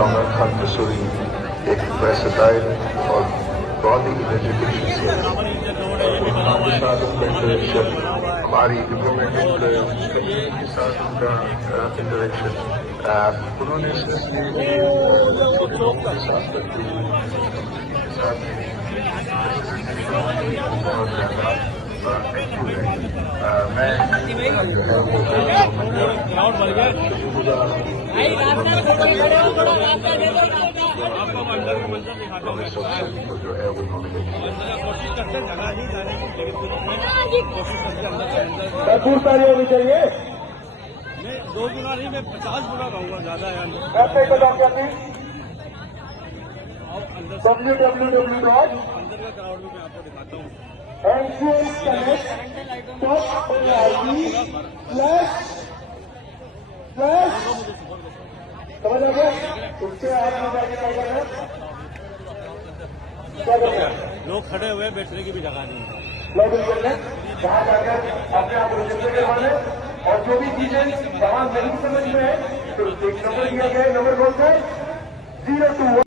कहूँगा खान कसूरी एक वर्सेटाइल और बहुत ही एनर्जेटिक शख्सियत है। उनके साथ उनका इंटरेक्शन, हमारी डिप्लोमेटिक के साथ उनका इंटरेक्शन, उन्होंने इसलिए छोटे लोगों के साथ करते हुए के साथ बहुत ज्यादा एक्टिव है। मैं जो है वो जो है वो भरपूर ताली होनी चाहिए। मैं 2 गुना नहीं, मैं 50 गुना कहूँगा, ज्यादा है। www. अंदर का क्राउड भी मैं आपको दिखाता हूँ। समझ आ गया? उससे आप लोग खड़े हुए बैठने की भी जगह नहीं है। लॉग इन करना, वहां जाकर अपने आप रजिस्टर करवाने और जो भी चीजें वहां नहीं समझ में है तो एक नंबर दिया गया है, नंबर कौन सा है? 021